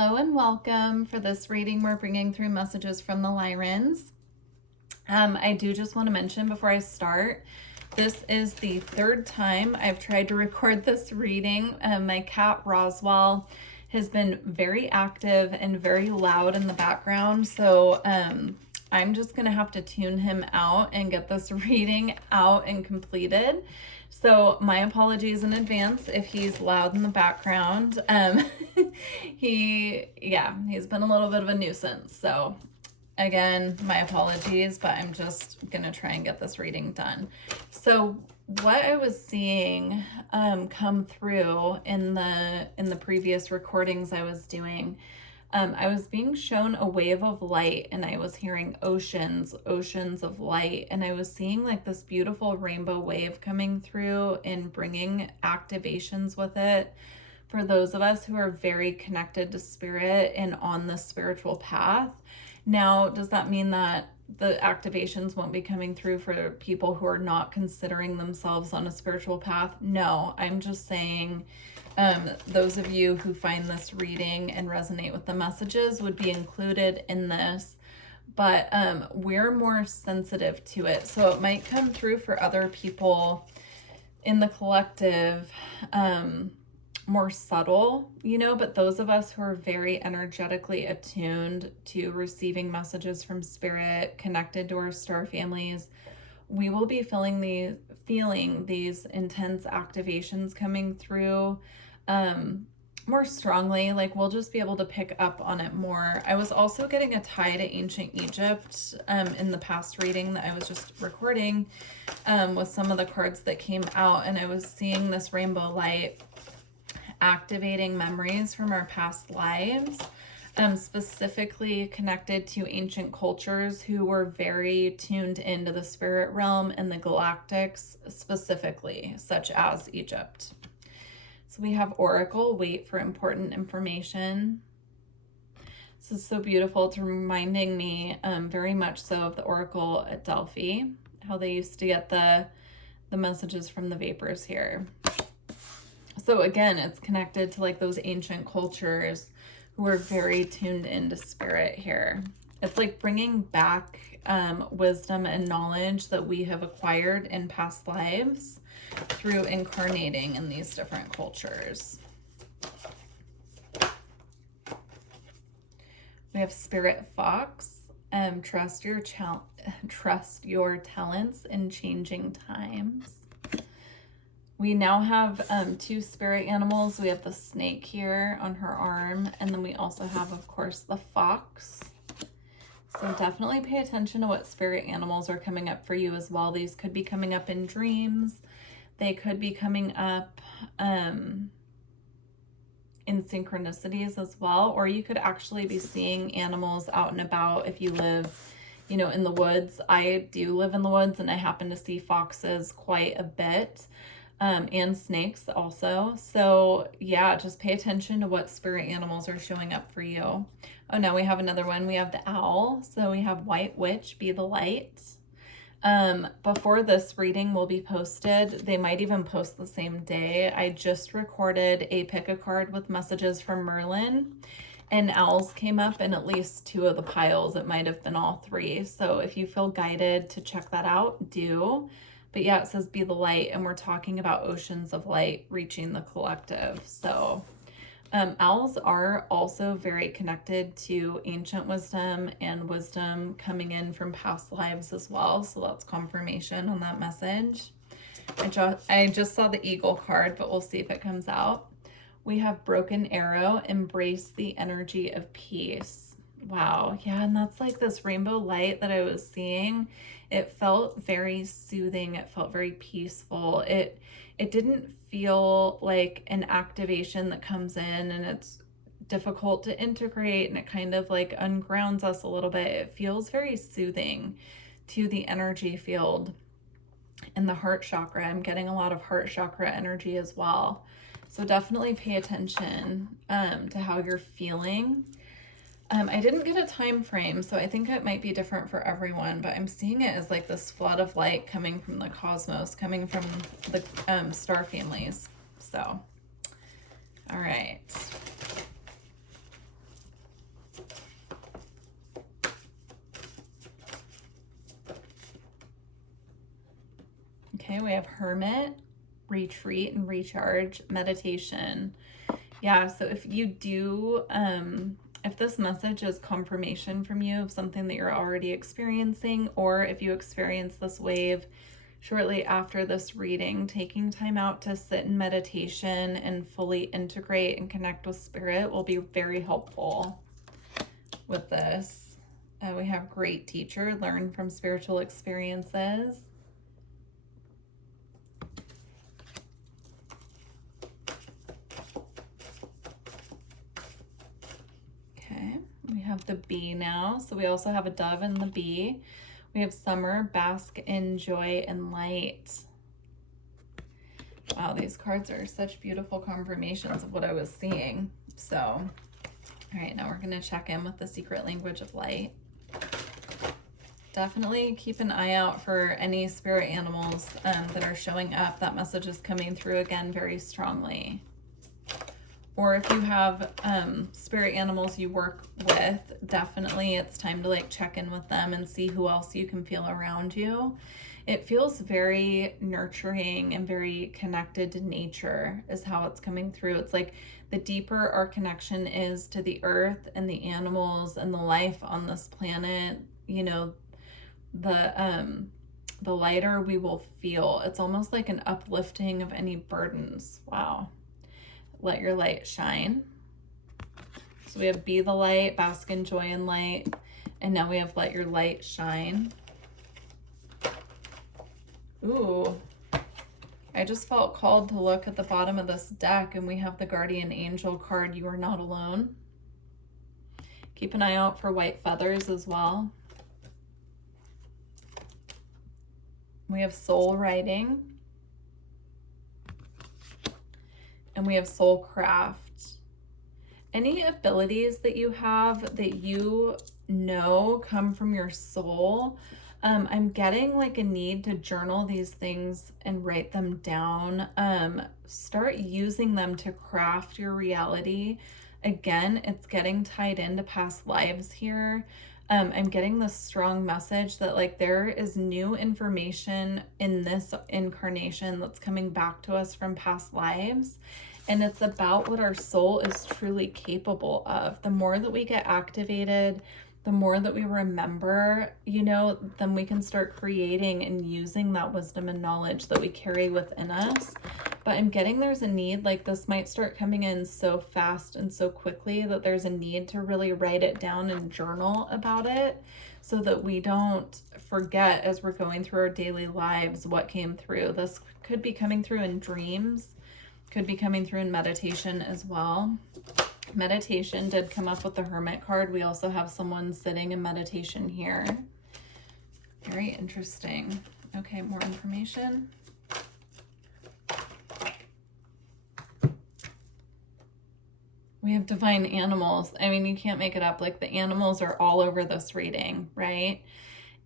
Hello and welcome. For this reading, we're bringing through messages from the Lyrans. I do just want to mention before I start, this is the third time I've tried to record this reading. My cat Roswell has been very active and very loud in the background, so I'm just going to have to tune him out and get this reading out and completed. So my apologies in advance if he's loud in the background. He's been a little bit of a nuisance. So again, my apologies, but I'm just gonna try and get this reading done. So what I was seeing come through in the previous recordings I was doing, I was being shown a wave of light, and I was hearing oceans of light, and I was seeing like this beautiful rainbow wave coming through and bringing activations with it for those of us who are very connected to spirit and on the spiritual path. Now, does that mean that the activations won't be coming through for people who are not considering themselves on a spiritual path? No, I'm just saying those of you who find this reading and resonate with the messages would be included in this, but we're more sensitive to it. So it might come through for other people in the collective, more subtle, but those of us who are very energetically attuned to receiving messages from spirit, connected to our star families, we will be feeling these intense activations coming through more strongly. Like, we'll just be able to pick up on it more. I was also getting a tie to ancient Egypt in the past reading that I was just recording with some of the cards that came out, and I was seeing this rainbow light activating memories from our past lives, specifically connected to ancient cultures who were very tuned into the spirit realm and the galactics specifically, such as Egypt. So we have Oracle, wait for important information. This is so beautiful. It's reminding me very much so of the Oracle at Delphi, how they used to get the messages from the vapors here. So again, it's connected to like those ancient cultures who are very tuned into spirit here. It's like bringing back wisdom and knowledge that we have acquired in past lives through incarnating in these different cultures. We have Spirit Fox, trust your talents in changing times. We now have two spirit animals. We have the snake here on her arm, and then we also have, of course, the fox. So definitely pay attention to what spirit animals are coming up for you as well. These could be coming up in dreams. They could be coming up in synchronicities as well, or you could actually be seeing animals out and about if you live, in the woods. I do live in the woods, and I happen to see foxes quite a bit. And snakes also. So yeah, just pay attention to what spirit animals are showing up for you. Oh, now we have another one. We have the owl. So we have White Witch, be the light. Before this reading will be posted, they might even post the same day. I just recorded a pick a card with messages from Merlin, and owls came up in at least two of the piles. It might have been all three. So if you feel guided to check that out, do. But yeah, it says be the light, and we're talking about oceans of light reaching the collective. So owls are also very connected to ancient wisdom and wisdom coming in from past lives as well. So that's confirmation on that message. I just saw the eagle card, but we'll see if it comes out. We have Broken Arrow, embrace the energy of peace. Wow. Yeah, and that's like this rainbow light that I was seeing. It felt very soothing. It felt very peaceful. It didn't feel like an activation that comes in and it's difficult to integrate, and it kind of like ungrounds us a little bit. It feels very soothing to the energy field and the heart chakra. I'm getting a lot of heart chakra energy as well. So definitely pay attention to how you're feeling. I didn't get a time frame, so I think it might be different for everyone, but I'm seeing it as like this flood of light coming from the cosmos, coming from the star families. So, all right. Okay, we have hermit, retreat, and recharge, meditation. Yeah, so if you do, if this message is confirmation from you of something that you're already experiencing, or if you experience this wave shortly after this reading, taking time out to sit in meditation and fully integrate and connect with spirit will be very helpful with this. We have great teacher, learn from spiritual experiences. Okay, we have the bee now. So we also have a dove and the bee. We have summer, bask in joy and light. Wow, these cards are such beautiful confirmations of what I was seeing. So, all right, now we're going to check in with the secret language of light. Definitely keep an eye out for any spirit animals that are showing up. That message is coming through again very strongly. Or if you have spirit animals you work with, definitely it's time to like check in with them and see who else you can feel around you. It feels very nurturing and very connected to nature is how it's coming through. It's like the deeper our connection is to the earth and the animals and the life on this planet, you know, the lighter we will feel. It's almost like an uplifting of any burdens. Wow. Let your light shine. So we have be the light, bask in joy and light. And now we have let your light shine. Ooh, I just felt called to look at the bottom of this deck and we have the guardian angel card, you are not alone. Keep an eye out for white feathers as well. We have soul writing. And we have soul craft. Any abilities that you have that you know come from your soul, I'm getting like a need to journal these things and write them down. Start using them to craft your reality. Again, it's getting tied into past lives here. I'm getting this strong message that like there is new information in this incarnation that's coming back to us from past lives. And it's about what our soul is truly capable of. The more that we get activated, the more that we remember, you know, then we can start creating and using that wisdom and knowledge that we carry within us. But I'm getting there's a need, like this might start coming in so fast and so quickly that there's a need to really write it down and journal about it so that we don't forget as we're going through our daily lives what came through. This could be coming through in dreams, could be coming through in meditation as well. Meditation did come up with the Hermit card. We also have someone sitting in meditation here. Very interesting. Okay, more information. We have divine animals. I mean, you can't make it up. Like the animals are all over this reading, right?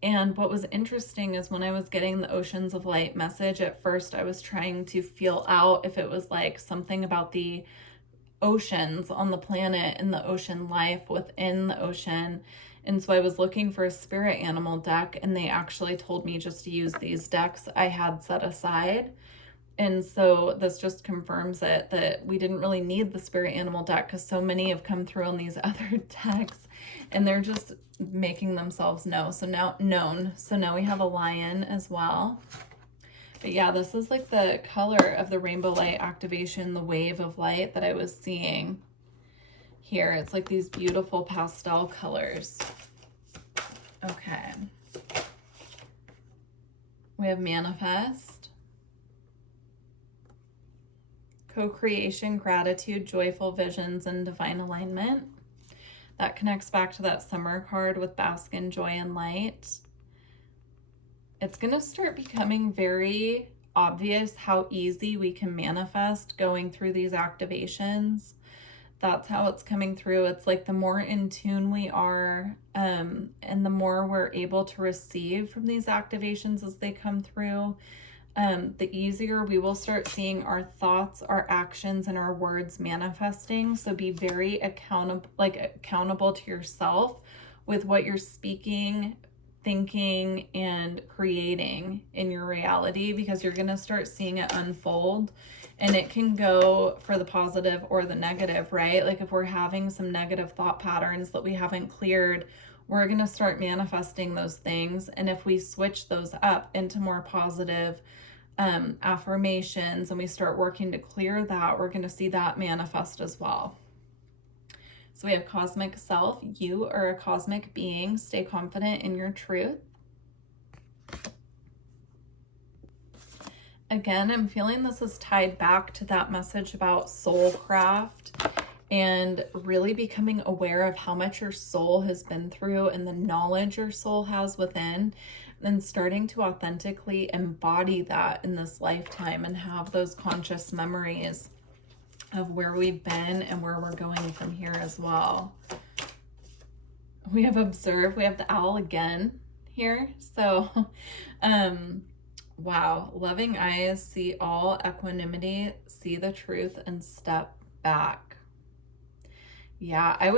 And what was interesting is when I was getting the Oceans of Light message, at first I was trying to feel out if it was like something about the oceans on the planet and the ocean life within the ocean. And so I was looking for a spirit animal deck, and they actually told me just to use these decks I had set aside. And so this just confirms it, that we didn't really need the spirit animal deck because so many have come through on these other decks and they're just making themselves known. So now we have a lion as well. But yeah, this is like the color of the rainbow light activation, the wave of light that I was seeing here. It's like these beautiful pastel colors. Okay. We have manifest, co-creation, gratitude, joyful visions, and divine alignment. That connects back to that summer card with bask in joy and light. It's going to start becoming very obvious how easy we can manifest going through these activations. That's how it's coming through. It's like the more in tune we are, and the more we're able to receive from these activations as they come through, the easier we will start seeing our thoughts, our actions, and our words manifesting. So be very accountable to yourself with what you're speaking thinking and creating in your reality, because you're going to start seeing it unfold, and it can go for the positive or the negative, right? Like if we're having some negative thought patterns that we haven't cleared, we're going to start manifesting those things. And if we switch those up into more positive affirmations and we start working to clear that, we're going to see that manifest as well. So we have cosmic self. You are a cosmic being. Stay confident in your truth. Again, I'm feeling this is tied back to that message about soul craft and really becoming aware of how much your soul has been through and the knowledge your soul has within, and starting to authentically embody that in this lifetime and have those conscious memories of where we've been and where we're going from here as well. We have observed, we have the owl again here. So, wow, loving eyes see all, equanimity, see the truth and step back. Yeah, I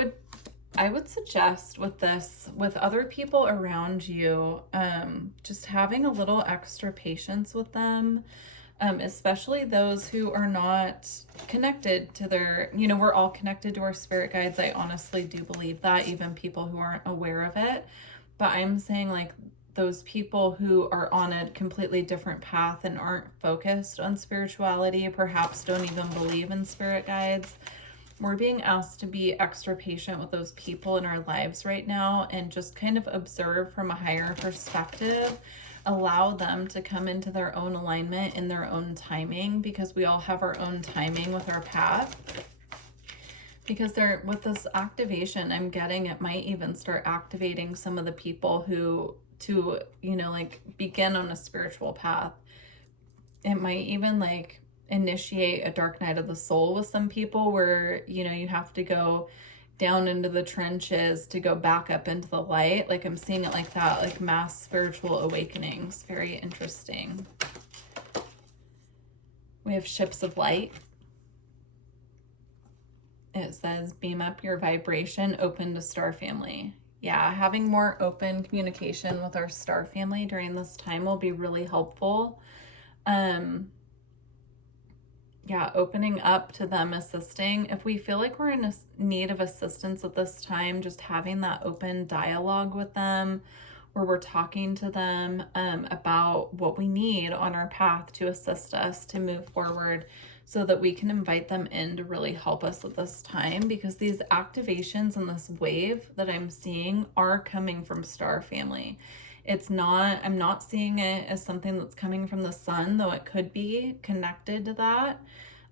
would suggest with this, with other people around you, just having a little extra patience with them. Especially those who are not connected to their, we're all connected to our spirit guides. I honestly do believe that, even people who aren't aware of it. But I'm saying like those people who are on a completely different path and aren't focused on spirituality, perhaps don't even believe in spirit guides. We're being asked to be extra patient with those people in our lives right now and just kind of observe from a higher perspective. Allow them to come into their own alignment in their own timing, because we all have our own timing with our path. Because with this activation, I'm getting it might even start activating some of the people who to like begin on a spiritual path. It might even like initiate a dark night of the soul with some people, where you have to go down into the trenches to go back up into the light. Like I'm seeing it like that, like mass spiritual awakenings. Very interesting. We have ships of light. It says beam up your vibration, open to star family. Yeah, having more open communication with our star family during this time will be really helpful. Yeah, opening up to them assisting. If we feel like we're in need of assistance at this time, just having that open dialogue with them, where we're talking to them about what we need on our path to assist us to move forward, so that we can invite them in to really help us at this time. Because these activations and this wave that I'm seeing are coming from star family. I'm not seeing it as something that's coming from the sun, though it could be connected to that.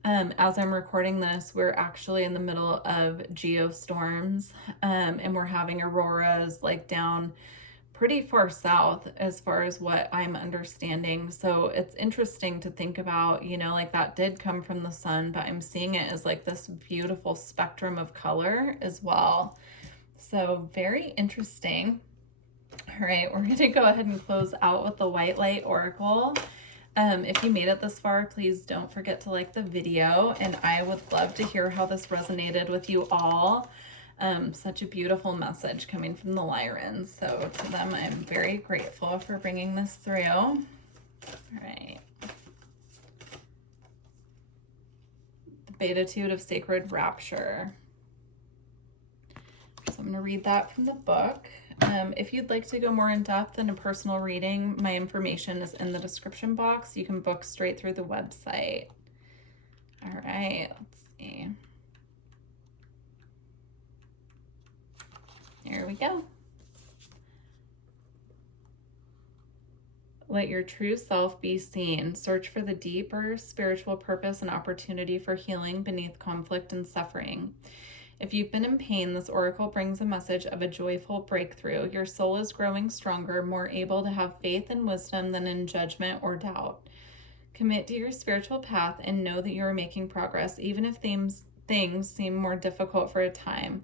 As I'm recording this, we're actually in the middle of geostorms, and we're having auroras like down pretty far south as far as what I'm understanding. So it's interesting to think about, like that did come from the sun, but I'm seeing it as like this beautiful spectrum of color as well. So very interesting. All right, we're going to go ahead and close out with the White Light Oracle. If you made it this far, please don't forget to like the video, and I would love to hear how this resonated with you all. Such a beautiful message coming from the Lyrans. So to them, I'm very grateful for bringing this through. All right. The Beatitude of Sacred Rapture. So I'm going to read that from the book. If you'd like to go more in depth in a personal reading, my information is in the description box. You can book straight through the website. All right, let's see. There we go. Let your true self be seen. Search for the deeper spiritual purpose and opportunity for healing beneath conflict and suffering. If you've been in pain, this oracle brings a message of a joyful breakthrough. Your soul is growing stronger, more able to have faith and wisdom than in judgment or doubt. Commit to your spiritual path and know that you are making progress, even if things seem more difficult for a time.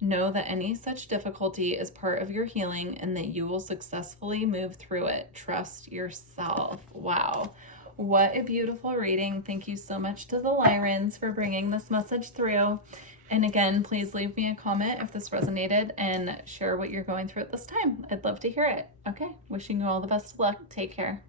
Know that any such difficulty is part of your healing and that you will successfully move through it. Trust yourself. Wow. what a beautiful reading. Thank you so much to the Lyrans for bringing this message through. And again, please leave me a comment if this resonated and share what you're going through at this time. I'd love to hear it. Okay, wishing you all the best of luck. Take care.